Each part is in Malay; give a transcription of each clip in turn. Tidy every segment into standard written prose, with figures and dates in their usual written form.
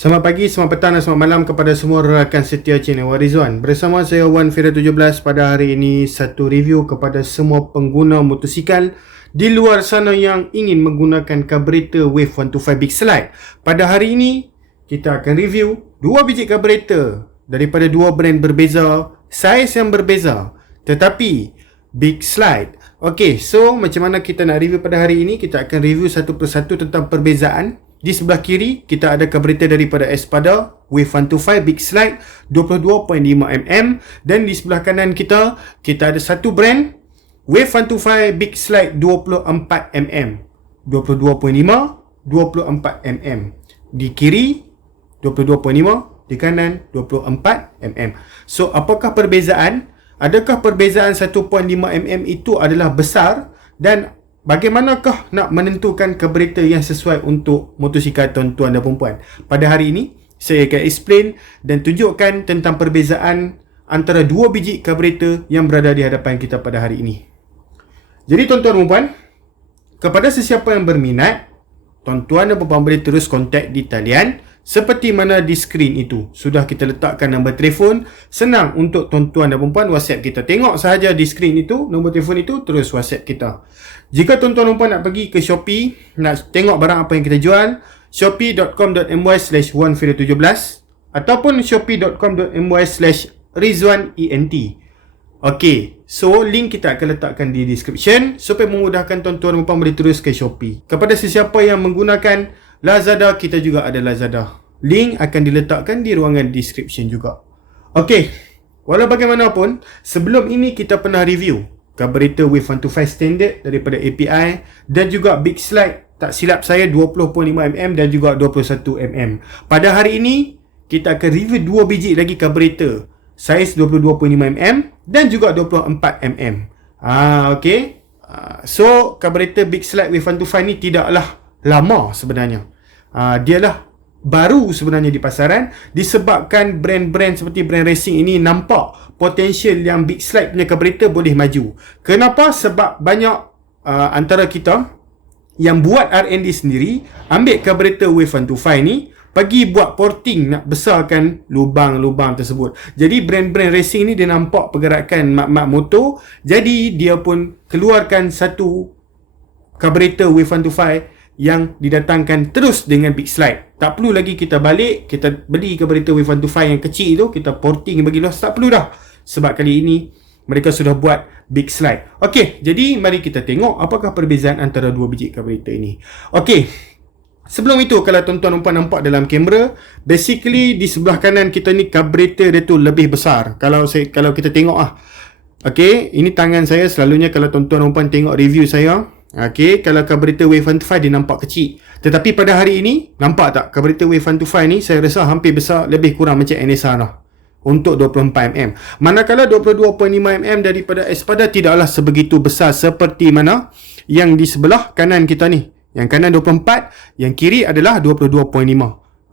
Selamat pagi, selamat petang dan selamat malam kepada semua rakan setia channel Warizwan. Bersama saya Wan Fira 17 pada hari ini, satu review kepada semua pengguna motosikal di luar sana yang ingin menggunakan carburetor Wave 125 Big Slide. Pada hari ini kita akan review dua biji carburetor daripada dua brand berbeza, saiz yang berbeza, tetapi Big Slide. Okey, so macam mana kita nak review pada hari ini? Kita akan review satu persatu tentang perbezaan. Di sebelah kiri, kita ada carburetor daripada Espada Wave 125 Big Slide 22.5mm. Dan di sebelah kanan kita ada satu brand Wave 125 Big Slide 24mm 22.5, 24mm. Di kiri 22.5, di kanan 24mm. So, apakah perbezaan? Adakah perbezaan 1.5mm itu adalah besar? Dan bagaimanakah nak menentukan carburetor yang sesuai untuk motosikal tuan-tuan dan perempuan? Pada hari ini, saya akan explain dan tunjukkan tentang perbezaan antara dua biji carburetor yang berada di hadapan kita pada hari ini. Jadi tuan-tuan dan perempuan, kepada sesiapa yang berminat, tuan-tuan dan perempuan boleh terus kontak di talian seperti mana di skrin itu. Sudah kita letakkan nombor telefon. Senang untuk tuan-tuan dan perempuan WhatsApp kita. Tengok sahaja di skrin itu, nombor telefon itu, terus WhatsApp kita. Jika tuan-tuan dan perempuan nak pergi ke Shopee, nak tengok barang apa yang kita jual, shopee.com.my/1fira17 ataupun shopee.com.my/rizwanent. Okey, so link kita akan letakkan di description supaya memudahkan tuan-tuan dan perempuan boleh terus ke Shopee. Kepada sesiapa yang menggunakan Lazada, kita juga ada Lazada. Link akan diletakkan di ruangan description juga. Okey, walau bagaimanapun, sebelum ini kita pernah review carburetor Wave 125 standard daripada API dan juga Big Slide, tak silap saya 20.5mm dan juga 21mm. Pada hari ini, kita akan review dua biji lagi carburetor saiz 22.5mm dan juga 24mm. Okey. So, carburetor Big Slide Wave 125 ni tidaklah lama sebenarnya. Dialah baru sebenarnya di pasaran, disebabkan brand-brand seperti brand racing ini nampak potensial yang Big Slide punya carburetor boleh maju. Kenapa? Sebab banyak antara kita yang buat R&D sendiri, ambil carburetor Wave 125 ni, pergi buat porting nak besarkan lubang-lubang tersebut. Jadi brand-brand racing ni dia nampak pergerakan mak-mak motor, jadi dia pun keluarkan satu carburetor Wave 125 yang didatangkan terus dengan Big Slide. Tak perlu lagi kita balik, kita beli carburetor Wave 125 yang kecil itu, kita porting bagi luas, tak perlu dah. Sebab kali ini mereka sudah buat Big Slide. Okey, jadi mari kita tengok apakah perbezaan antara dua biji carburetor ini. Okey, sebelum itu, kalau tuan-tuan nampak dalam kamera, basically di sebelah kanan kita ni carburetor dia tu lebih besar. Kalau kita tengok okey, ini tangan saya. Selalunya kalau tuan-tuan nampak tengok review saya, okey, kalau carburetor Wave 125 dia nampak kecil. Tetapi pada hari ini, nampak tak carburetor Wave 125 ni saya rasa hampir besar, lebih kurang macam NSR dah. Untuk 24mm. Manakala 22.5mm daripada Espada tidaklah sebegitu besar seperti mana yang di sebelah kanan kita ni. Yang kanan 24, yang kiri adalah 22.5.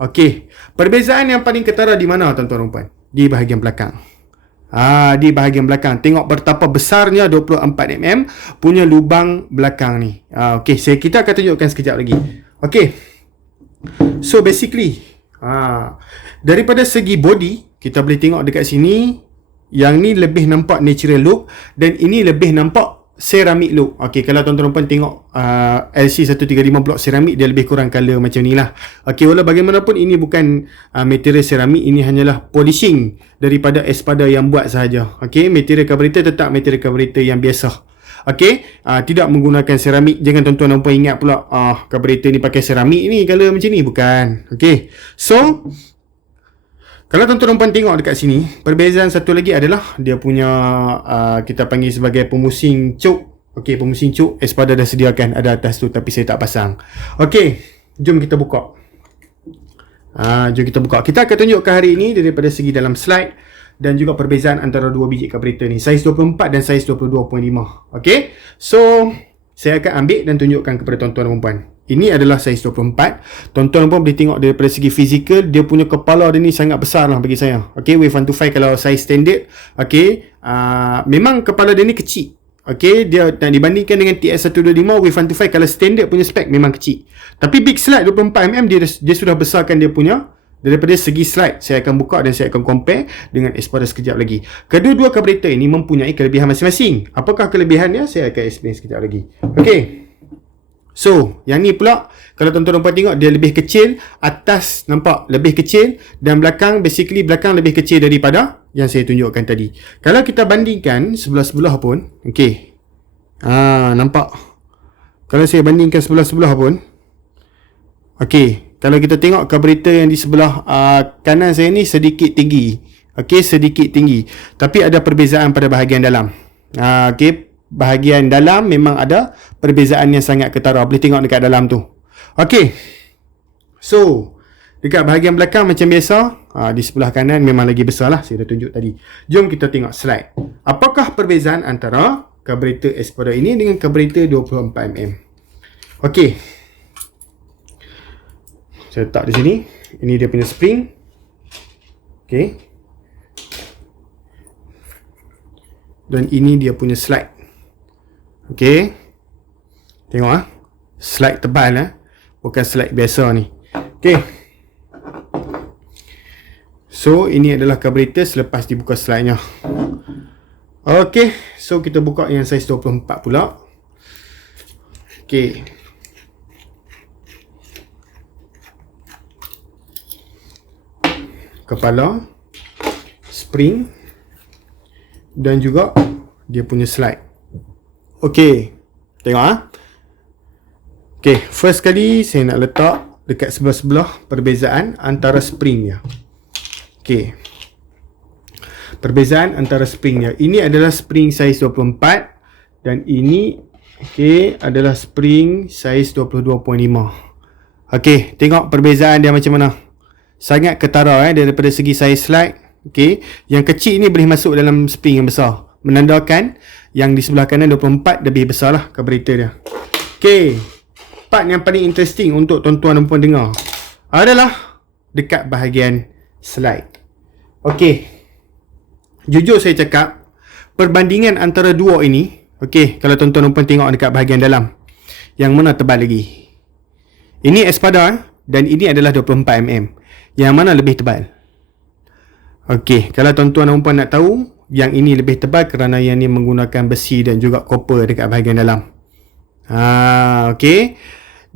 Okey, perbezaan yang paling ketara di mana tuan-tuan dan puan? Di bahagian belakang. Di bahagian belakang. Tengok betapa besarnya 24mm punya lubang belakang ni. Okey, kita akan tunjukkan sekejap lagi. Okey. So basically, daripada segi body, kita boleh tengok dekat sini, yang ni lebih nampak natural look dan ini lebih nampak ceramic look. Okey, kalau tuan-tuan puan tengok LC135 block ceramic, dia lebih kurang color macam ni lah. Okey, walau bagaimanapun ini bukan material ceramic, ini hanyalah polishing daripada Espada yang buat sahaja. Okey, material carburetor tetap material carburetor yang biasa. Okey, tidak menggunakan ceramic. Jangan tuan-tuan dan puan ingat pula carburetor ni pakai ceramic ni color macam ni, bukan. Okey, so kalau tuan-tuan dan puan tengok dekat sini, perbezaan satu lagi adalah dia punya kita panggil sebagai pemusing cuk. Okey, pemusing cuk Espada dah sediakan ada atas tu, tapi saya tak pasang. Okey, jom kita buka. Kita akan tunjukkan hari ini daripada segi dalam slide dan juga perbezaan antara dua biji carburetor ni, saiz 24 dan saiz 22.5. Okey, so saya akan ambil dan tunjukkan kepada tuan-tuan dan puan. Ini adalah saiz 24. Tuan-tuan pun boleh tengok daripada segi fizikal, dia punya kepala dia ni sangat besar lah bagi saya. Okey, Wave 125 kalau saiz standard, okey, memang kepala dia ni kecil. Okey, dia dan dibandingkan dengan TS125, Wave 125 kalau standard punya spek memang kecil. Tapi Big Slide 24mm dia sudah besarkan dia punya daripada segi slide, saya akan buka dan saya akan compare dengan Espada sekejap lagi. Kedua-dua karburator ini mempunyai kelebihan masing-masing. Apakah kelebihannya? Saya akan explain sekejap lagi. Okey. So, yang ni pula, kalau tuan-tuan tengok, dia lebih kecil. Atas nampak lebih kecil. Dan belakang, basically belakang lebih kecil daripada yang saya tunjukkan tadi. Kalau kita bandingkan sebelah-sebelah pun, okey. Nampak? Kalau saya bandingkan sebelah-sebelah pun, okey, kalau kita tengok karburator yang di sebelah kanan saya ni sedikit tinggi. Okey, sedikit tinggi. Tapi ada perbezaan pada bahagian dalam. Okey, bahagian dalam memang ada perbezaan yang sangat ketara. Boleh tengok dekat dalam tu. Okey. So, dekat bahagian belakang macam biasa, di sebelah kanan memang lagi besar lah. Saya dah tunjuk tadi. Jom kita tengok slide. Apakah perbezaan antara karburator Espada ini dengan karburator 24mm? Okey. Saya letak di sini. Ini dia punya spring. Okey. Dan ini dia punya slide. Okey. Tengok slide tebal bukan slide biasa ni. Okey. So, ini adalah karburator selepas dibuka slide-nya. Okey, so kita buka yang saiz 24 pula. Okey. Kepala, spring dan juga dia punya slide. Okey. Tengok Okey, first kali saya nak letak dekat sebelah-sebelah perbezaan antara springnya. Okey. Perbezaan antara springnya. Ini adalah spring saiz 24 dan ini adalah spring saiz 22.5. Okey, tengok perbezaan dia macam mana. Sangat ketara daripada segi saiz slide. Okey, yang kecil ni boleh masuk dalam spring yang besar. Menandakan yang di sebelah kanan 24 lebih besar lah karburator dia. Okey, part yang paling interesting untuk tuan-tuan dan puan dengar adalah dekat bahagian slide. Okey. Jujur saya cakap, perbandingan antara dua ini, okey, kalau tuan-tuan dan puan tengok dekat bahagian dalam, yang mana tebal lagi? Ini Espada dan ini adalah 24mm. Yang mana lebih tebal? Okey, kalau tuan-tuan dan puan nak tahu, yang ini lebih tebal kerana yang ini menggunakan besi dan juga copper dekat bahagian dalam. Okey.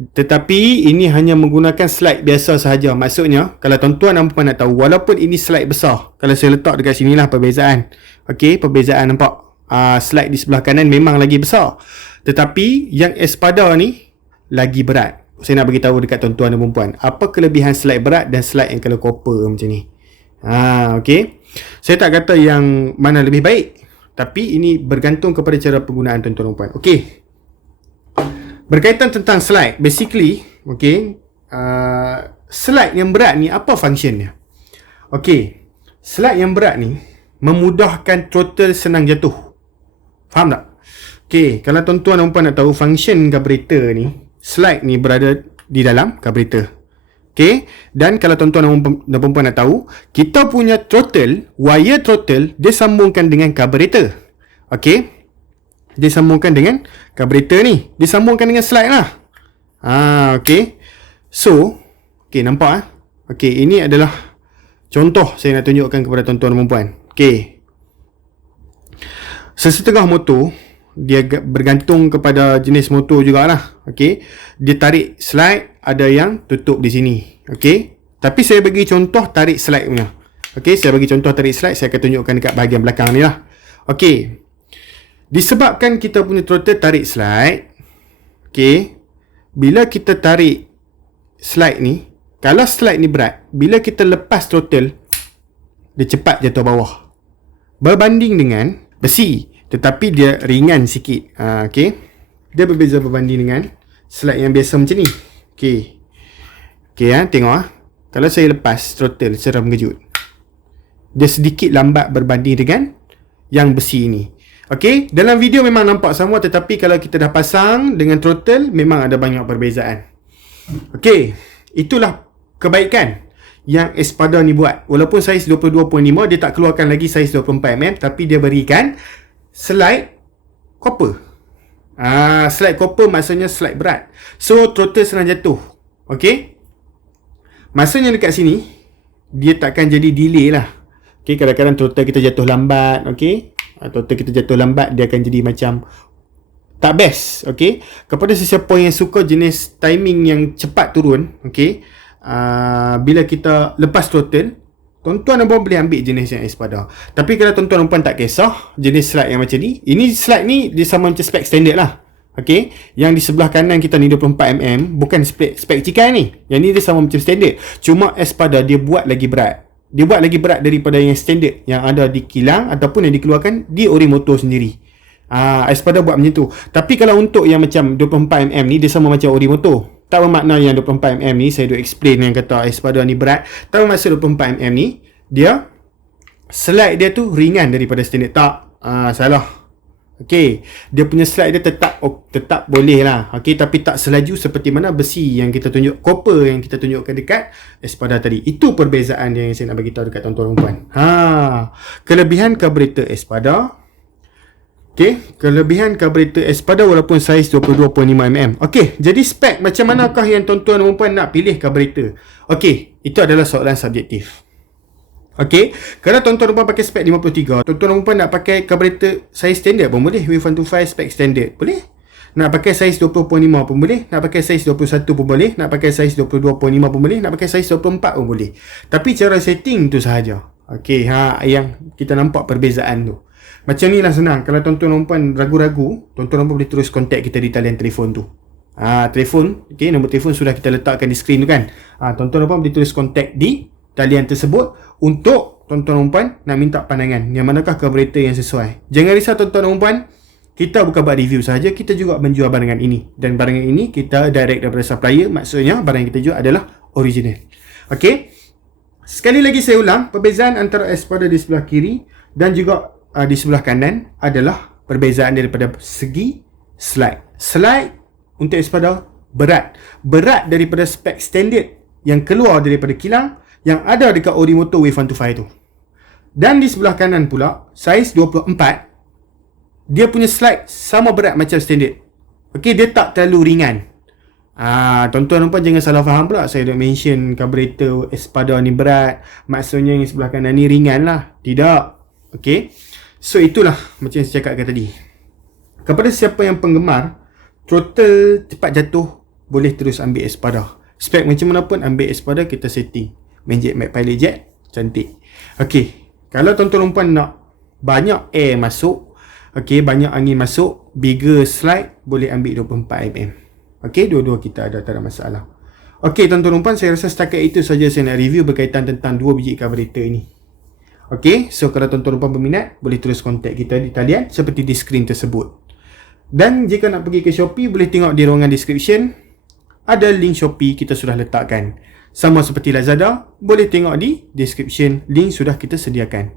Tetapi ini hanya menggunakan slide biasa sahaja. Maksudnya, kalau tuan-tuan dan puan nak tahu, walaupun ini slide besar, kalau saya letak dekat sinilah perbezaan. Okey, perbezaan nampak. Slide di sebelah kanan memang lagi besar. Tetapi yang Espada ni lagi berat. Saya nak bagi tahu dekat tuan-tuan dan puan, apa kelebihan slide berat dan slide yang kalau copper macam ni. Okey. Saya tak kata yang mana lebih baik, tapi ini bergantung kepada cara penggunaan tuan-tuan dan puan. Okey. Berkaitan tentang slide, basically, okey, slide yang berat ni apa functionnya? Okey, slide yang berat ni memudahkan throttle senang jatuh. Faham tak? Okey, kalau tuan-tuan dan puan nak tahu function karburator ni, slide ni berada di dalam karburator. Okey, dan kalau tuan-tuan dan puan nak tahu, kita punya throttle, wire throttle, dia sambungkan dengan karburator. Okey, dia sambungkan dengan karburator ni. Dia sambungkan dengan slide lah. Okey. So, okey, nampak Okey, ini adalah contoh saya nak tunjukkan kepada tuan-tuan dan puan. Okey. Sesetengah motor, dia bergantung kepada jenis motor jugalah. Okey. Dia tarik slide, ada yang tutup di sini. Okey. Tapi saya bagi contoh tarik slide punya. Okey, saya bagi contoh tarik slide, saya akan tunjukkan dekat bahagian belakang ni lah. Okey. Disebabkan kita punya throttle tarik slide, okey, bila kita tarik slide ni, kalau slide ni berat, bila kita lepas throttle, dia cepat jatuh bawah. Berbanding dengan besi, tetapi dia ringan sikit. Okey. Dia berbeza berbanding dengan slide yang biasa macam ni. Okey. Okey, tengok kalau saya lepas throttle secara mengejut, dia sedikit lambat berbanding dengan yang besi ni. Okey, dalam video memang nampak sama, tetapi kalau kita dah pasang dengan throttle, memang ada banyak perbezaan. Okey, itulah kebaikan yang Espada ni buat. Walaupun saiz 22.5, dia tak keluarkan lagi saiz 24mm, tapi dia berikan slide copper. Slide copper maksudnya slide berat. So, throttle senang jatuh. Okey, maksudnya dekat sini, dia takkan jadi delay lah. Okay, kadang-kadang throttle kita jatuh lambat. Okay, throttle kita jatuh lambat, dia akan jadi macam tak best. Okay, kepada sesiapa yang suka jenis timing yang cepat turun, okay, bila kita lepas throttle, tuan-tuan dan puan boleh ambil jenis yang Espada. Tapi kalau tuan-tuan dan puan tak kisah jenis slide yang macam ni, ini slide ni dia sama macam spek standard lah. Okay, yang di sebelah kanan kita ni 24mm, bukan spek cikai ni. Yang ni dia sama macam standard. Cuma Espada dia buat lagi berat. Dia buat lagi berat daripada yang standard yang ada di kilang ataupun yang dikeluarkan di ori motor sendiri. Espada buat macam tu. Tapi kalau untuk yang macam 24mm ni, dia sama macam ori motor. Tak bermakna yang 24mm ni saya dah explain yang kata Espada ni berat. Tak bermaksud 24mm ni dia slide dia tu ringan daripada standard. Tak, salah. Okey, dia punya slide dia tetap boleh lah. Okey, tapi tak selaju seperti mana besi yang kita tunjuk, copper yang kita tunjukkan dekat Espada tadi. Itu perbezaan yang saya nak bagi tahu dekat tuan-tuan dan puan. Kelebihan karburator Espada. Okey, kelebihan karburator Espada walaupun saiz 22.5mm. Okey, jadi spek macam manakah yang tuan-tuan dan puan nak pilih karburator? Okey, itu adalah soalan subjektif. Okey, kalau tuan-tuan dan puan pakai spek 53, tuan-tuan dan puan nak pakai karburator saiz standard pun boleh. Wave 125 spek standard boleh. Nak pakai saiz 20.5 pun boleh. Nak pakai saiz 21 pun boleh. Nak pakai saiz 22.5 pun boleh. Nak pakai saiz 24 pun boleh. Tapi cara setting tu sahaja. Okey, yang kita nampak perbezaan tu. Macam ni lah senang. Kalau tuan-tuan dan puan ragu-ragu, tuan-tuan dan puan boleh terus kontak kita di talian telefon tu. Telefon, okey, nombor telefon sudah kita letakkan di skrin tu kan. Tuan-tuan dan puan boleh terus kontak di talian tersebut untuk tuan-tuan dan puan nak minta pandangan yang manakah karburator yang sesuai. Jangan risau tuan-tuan dan puan, kita bukan buat review sahaja, kita juga menjual barangan ini. Dan barangan ini kita direct daripada supplier, maksudnya barang yang kita jual adalah original. Okey, sekali lagi saya ulang, perbezaan antara Espada di sebelah kiri dan juga di sebelah kanan adalah perbezaan daripada segi slide. Slide untuk Espada berat daripada spek standard yang keluar daripada kilang yang ada dekat ori motor Wave 125 tu. Dan di sebelah kanan pula, saiz 24, dia punya slide sama berat macam standard. Okey, dia tak terlalu ringan. Tuan-tuan dan puan jangan salah faham pula. Saya dah mention karburator Espada ni berat, maksudnya yang sebelah kanan ni ringan lah. Tidak. Okey, so itulah macam yang saya cakapkan tadi. Kepada siapa yang penggemar throttle cepat jatuh, boleh terus ambil Espada. Spek macam mana pun ambil Espada, kita setting Magic Mac Pilot Jet, cantik. Okey, kalau tuan-tuan dan puan nak banyak air masuk, okey, banyak angin masuk, bigger slide, boleh ambil 24mm. Okey, dua-dua kita ada, tak ada masalah. Okey, tuan-tuan dan puan, saya rasa setakat itu saja saya nak review berkaitan tentang dua biji karburator ini. Okey, so kalau tuan-tuan dan puan berminat, boleh terus kontak kita di talian seperti di skrin tersebut. Dan jika nak pergi ke Shopee, boleh tengok di ruangan description, ada link Shopee kita sudah letakkan. Sama seperti Lazada, boleh tengok di description, link sudah kita sediakan.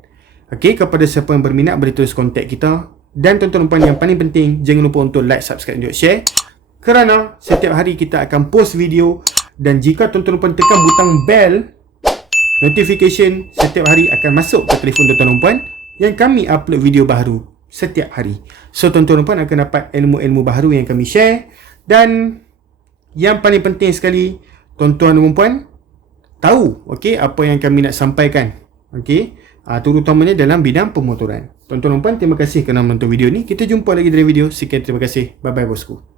Okey, kepada siapa yang berminat boleh terus kontak kita. Dan tuan-tuan dan puan, yang paling penting, jangan lupa untuk like, subscribe dan share. Kerana setiap hari kita akan post video. Dan jika tuan-tuan dan puan tekan butang bell notification, setiap hari akan masuk ke telefon tuan-tuan dan puan yang kami upload video baru setiap hari. So tuan-tuan dan puan akan dapat ilmu-ilmu baru yang kami share. Dan yang paling penting sekali, tuan-tuan dan puan tahu, okey, apa yang kami nak sampaikan, okey, terutamanya dalam bidang pemotoran. Tuan-tuan dan puan, terima kasih kerana menonton video ni. Kita jumpa lagi dalam video. Sekian, terima kasih. Bye bye bosku.